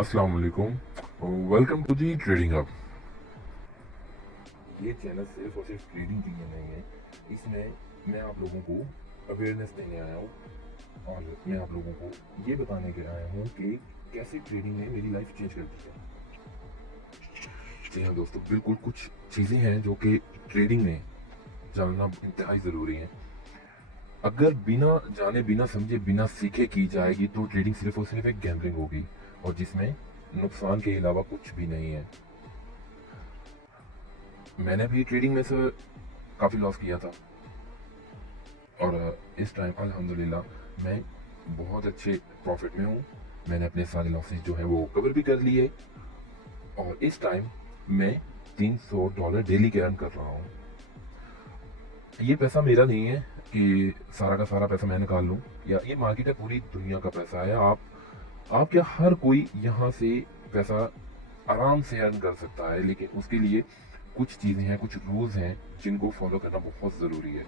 अस्सलाम वालेकुम। Welcome to the trading hub. ये चैनल सिर्फ और सिर्फ ट्रेडिंग के लिए नहीं है। इसमें मैं आप लोगों को अवेयरनेस देने आया हूँ और मैं आप लोगों को ये बताने के आया हूँ कि कैसे ट्रेडिंग ने मेरी लाइफ चेंज कर दी है। जी हाँ दोस्तों, बिल्कुल कुछ चीज़ें हैं जो कि ट्रेडिंग में जानना इंतहाई ज़रूरी है। अगर बिना जाने, बिना समझे, बिना सीखे की जाएगी तो ट्रेडिंग सिर्फ और सिर्फ एक गैम्बलिंग होगी और जिसमें नुकसान के अलावा कुछ भी नहीं है। मैंने भी ट्रेडिंग में से काफ़ी लॉस किया था और इस टाइम अल्हम्दुलिल्लाह मैं बहुत अच्छे प्रॉफिट में हूँ। मैंने अपने सारे लॉसेस जो है वो कवर भी कर लिए और इस टाइम मैं $300 डेली के अर्न कर रहा हूँ। ये पैसा मेरा नहीं है कि सारा का सारा पैसा मैं निकाल लूँ, या ये मार्केट है, पूरी दुनिया का पैसा है। आप क्या, हर कोई यहाँ से पैसा आराम से अर्न कर सकता है, लेकिन उसके लिए कुछ चीज़ें हैं, कुछ रूल्स हैं जिनको फॉलो करना बहुत ज़रूरी है।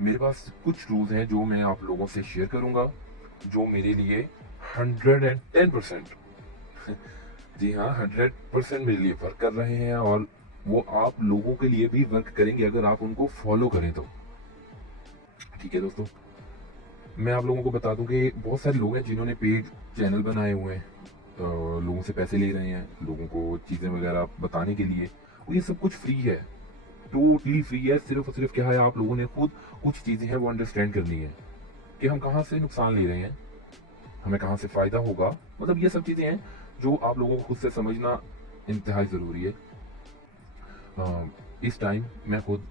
मेरे पास कुछ रूल्स हैं जो मैं आप लोगों से शेयर करूंगा, जो मेरे लिए 110% जी हाँ, 100% मेरे लिए वर्क कर रहे हैं और वो आप लोगों के लिए भी वर्क करेंगे अगर आप उनको फॉलो करें तो। ठीक है दोस्तों, मैं आप लोगों को बता दूं कि बहुत सारे लोग हैं जिन्होंने पेड चैनल बनाए हुए हैं, लोगों से पैसे ले रहे हैं लोगों को चीज़ें वगैरह बताने के लिए। और ये सब कुछ फ्री है, टोटली फ्री है। सिर्फ और सिर्फ क्या है, आप लोगों ने खुद कुछ चीज़ें हैं वो अंडरस्टैंड करनी है कि हम कहाँ से नुकसान ले रहे हैं, हमें कहाँ से फ़ायदा होगा। मतलब ये सब चीज़ें हैं जो आप लोगों को खुद से समझना इंतहाई ज़रूरी है। इस टाइम मैं खुद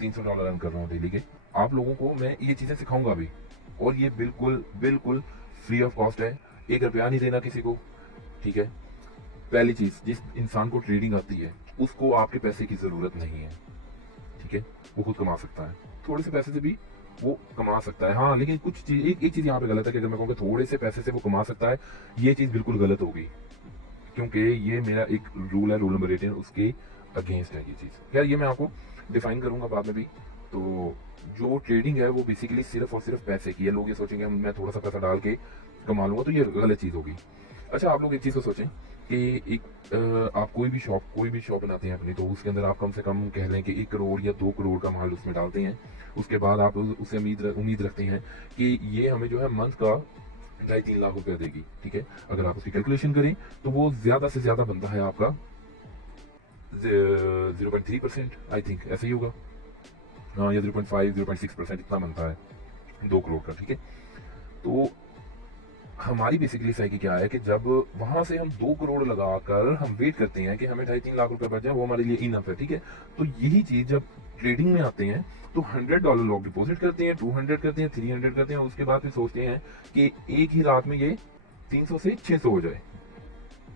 $300 अर्न कर रहा हूँ डेली के। आप लोगों को मैं ये चीज़ें सिखाऊंगा भी, और ये बिल्कुल बिल्कुल फ्री ऑफ कॉस्ट है। 1 रुपया नहीं देना किसी को। ठीक है, पहली चीज़, जिस इंसान को ट्रेडिंग आती है उसको आपके पैसे की ज़रूरत नहीं है। ठीक है, वो खुद कमा सकता है, थोड़े से पैसे से भी वो कमा सकता है। हाँ, लेकिन कुछ चीज, एक चीज़ यहाँ पे गलत है कि अगर मैं कहूँगा थोड़े से पैसे से वो कमा सकता है, ये चीज़ बिल्कुल गलत होगी, क्योंकि ये मेरा एक रूल है, रूल नंबर 18, उसके अगेंस्ट है ये चीज़। यार ये मैं आपको डिफाइन करूंगा बाद में भी। तो जो ट्रेडिंग है वो बेसिकली सिर्फ और सिर्फ पैसे की है। लोग ये सोचेंगे मैं थोड़ा सा पैसा डाल के कमा लूंगा, तो ये गलत चीज़ होगी। अच्छा, आप लोग एक चीज़ को सोचें कि आप कोई भी शॉप बनाते हैं अपनी, तो उसके अंदर आप कम से कम कह लें कि 1 करोड़ या 2 करोड़ का माल उसमें डालते हैं। उसके बाद आप उससे उम्मीद रखते हैं कि ये हमें जो है मंथ का 2.5-3 लाख रुपया देगी। ठीक है, अगर आप उसकी कैलकुलेशन करें तो वो ज़्यादा से ज़्यादा बनता है आपका 0.3%, आई थिंक ऐसा ही होगा। हाँ, या 0.5 0.6% इतना बनता है 2 करोड़ का। ठीक है, तो हमारी बेसिकली साइकी क्या है कि जब वहां से हम 2 करोड़ लगाकर हम वेट करते हैं कि हमें 2.5-3 लाख रुपए बच जाए, वो हमारे लिए इनफ है। ठीक है, तो यही चीज जब ट्रेडिंग में आते हैं तो $100 लोग डिपॉजिट करते हैं, 200 करते हैं, 300 करते हैं, उसके बाद फिर सोचते हैं कि एक ही रात में ये 300 से 600 हो जाए।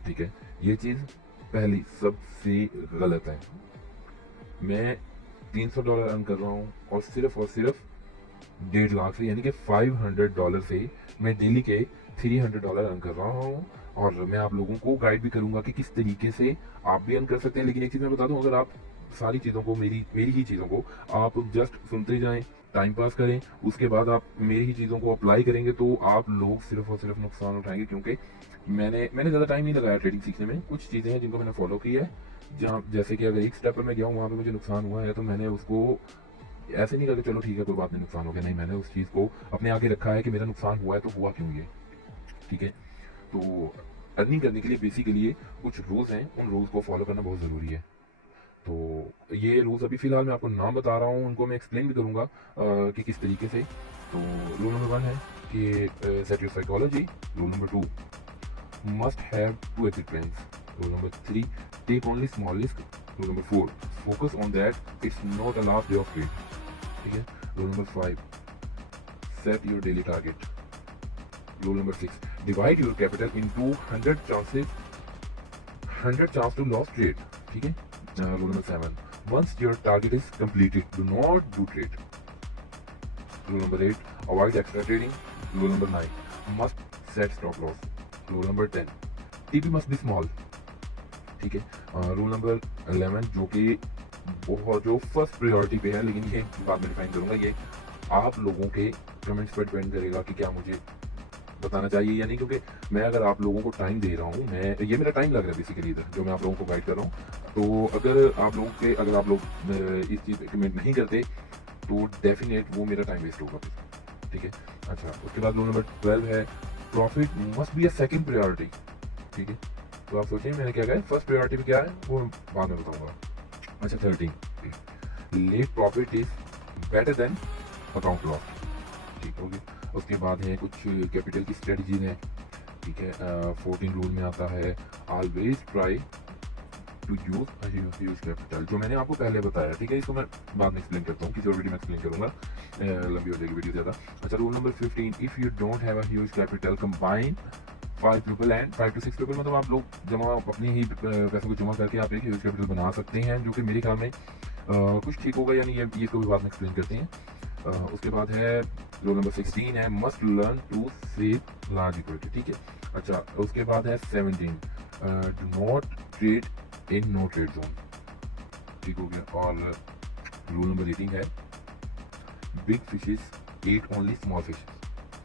ठीक है, ये चीज पहली सबसे गलत है। मैं $300 अर्न कर रहा हूँ और सिर्फ 1.5 लाख से, यानी कि $500 से मैं डेली के $300 अर्न कर रहा हूँ। और मैं आप लोगों को गाइड भी करूंगा कि किस तरीके से आप भी अर्न कर सकते हैं। लेकिन एक चीज़ मैं बता दूं, अगर आप सारी चीज़ों को, मेरी ही चीज़ों को आप जस्ट सुनते जाएं, टाइम पास करें, उसके बाद आप मेरी ही चीज़ों को अप्लाई करेंगे, तो आप लोग सिर्फ और सिर्फ नुकसान उठाएंगे। क्योंकि मैंने ज़्यादा टाइम नहीं लगाया ट्रेडिंग सीखने में। कुछ चीज़ें हैं जिनको मैंने फॉलो की है, जहाँ जैसे कि अगर एक स्टेप पर मैं गया हूँ वहाँ पे मुझे नुकसान हुआ है, तो मैंने उसको ऐसे नहीं कहा कि चलो ठीक है कोई बात नहीं, नुकसान हो गया। नहीं, मैंने उस चीज़ को अपने आगे रखा है कि मेरा नुकसान हुआ है तो हुआ क्यों ये। ठीक है, तो अर्निंग करने के लिए बेसिकली कुछ रूल्स हैं, उन रूल्स को फॉलो करना बहुत ज़रूरी है। तो ये रूल्स अभी फ़िलहाल मैं आपको नाम बता रहा हूँ, उनको मैं एक्सप्लेन भी करूँगा कि किस तरीके से। तो रूल नंबर 1 है कि set your psychology. Rule number 2, must have 2 exit plans. Rule number 3, take only small risk. Rule number 4, focus on that, it's not a last day of trade. ठीक है, rule number 5, set your daily target. Rule number 6, divide your capital into 100 chance to lose trade. ठीक है, rule number 7, once your target is completed, do not do trade. Rule number 8, avoid extra trading. Rule number 9, must set stop loss. Rule number 10, TP must be small. ठीक है, rule number 11 जो कि बहुत, जो first priority पे है, लेकिन ये बाद में डिफाइन करूंगा। ये आप लोगों के कमेंट्स पर डिपेंड करेगा कि क्या मुझे बताना चाहिए या नहीं, क्योंकि मैं अगर आप लोगों को टाइम दे रहा हूँ, मैं ये मेरा टाइम लग रहा है बेसिकली इधर जो मैं आप लोगों को गाइड कर रहा हूँ। तो अगर आप लोग इस चीज़ पे कमेंट नहीं करते तो डेफिनेट वो मेरा टाइम वेस्ट होगा फिर, ठीक है। अच्छा, उसके बाद रूल नंबर 12 है profit must be a second priority, ठीक है। तो आप सोचिए मैंने क्या कहा है, फर्स्ट प्रायोरिटी में क्या है वो बाद में बताऊंगा। अच्छा, 13 late profit is better than account loss, ठीक हो गया। उसके बाद है कुछ कैपिटल की स्ट्रेटजीज हैं, ठीक है। 14 रूल में आता है always try to use capital, जो मैंने आपको पहले बताया, ठीक है। इसको मैं बाद में एक्सप्लेन करता हूँ, किसी और वीडियो में एक्सप्लेन करूंगा, लंबी हो जाएगी वीडियो ज़्यादा। अच्छा, rule number 15 if you don't have a huge capital combine 5 people and 5 to 6 people, मतलब आप लोग जमा अपनी ही पैसों को जमा करके आप एक ह्यूज कैपिटल बना सकते हैं, जो कि मेरे ख्याल में कुछ ठीक होगा, यानी ये इसको भी बाद में एक्सप्लेन करते हैं। उसके बाद है रूल नंबर 16 है must learn to save large equity, ठीक है। अच्छा, उसके बाद है 17 do not trade in no trade zone, ठीक हो गया। और रूल नंबर 18 है big fishes eat only small fishes,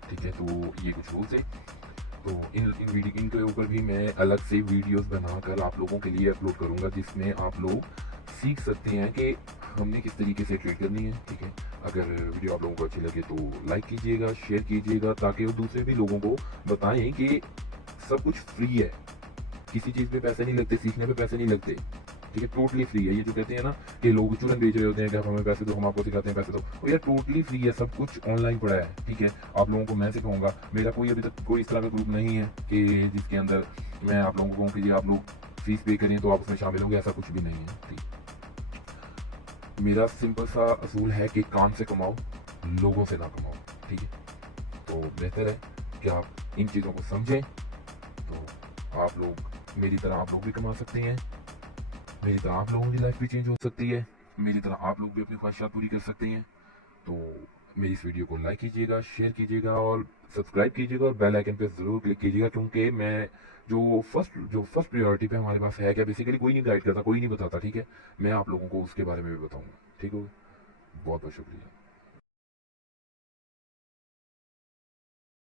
ठीक है। तो ये कुछ रूल्स है। तो इन वीडियो इनके ऊपर भी मैं अलग से वीडियोस बनाकर आप लोगों के लिए अपलोड करूंगा, जिसमें आप लोग सीख सकते हैं कि हमने किस तरीके से ट्रेड करनी है, ठीक है। अगर वीडियो आप लोगों को अच्छी लगे तो लाइक कीजिएगा, शेयर कीजिएगा, ताकि वो दूसरे भी लोगों को बताएं कि सब कुछ फ्री है, किसी चीज़ पे पैसे नहीं लगते, सीखने पे पैसे नहीं लगते, ठीक है। टोटली फ्री है। ये जो कहते हैं ना कि लोग चूरन बेच रहे होते हैं कि आप हमें पैसे दो, हम आपको सिखाते हैं पैसे दो, और यार टोटली फ्री है, सब कुछ ऑनलाइन पड़ा है, ठीक है। आप लोगों को मैं सिखाऊंगा, मेरा कोई अभी तक कोई इस तरह का ग्रुप नहीं है कि जिसके अंदर मैं आप लोगों को कहूँ कि जी आप लोग फीस पे करें तो आप उसमें शामिल होंगे, ऐसा कुछ भी नहीं है, ठीक। मेरा सिंपल सा असूल है कि काम से कमाओ, लोगों से ना कमाओ, ठीक है। तो बेहतर है कि आप इन चीज़ों को समझें, तो आप लोग मेरी तरह आप लोग भी कमा सकते हैं, मेरी तरह आप लोगों की लाइफ भी चेंज हो सकती है, मेरी तरह आप लोग भी अपनी ख्वाहिशात पूरी कर सकते हैं। तो मेरी इस वीडियो को लाइक कीजिएगा, शेयर कीजिएगा और सब्सक्राइब कीजिएगा और बेल आइकन पे ज़रूर क्लिक कीजिएगा, क्योंकि मैं जो फर्स्ट प्रायोरिटी पे हमारे पास है क्या, बेसिकली कोई नहीं गाइड करता, कोई नहीं बताता, ठीक है। मैं आप लोगों को उसके बारे में भी बताऊंगा, ठीक हो। बहुत बहुत शुक्रिया।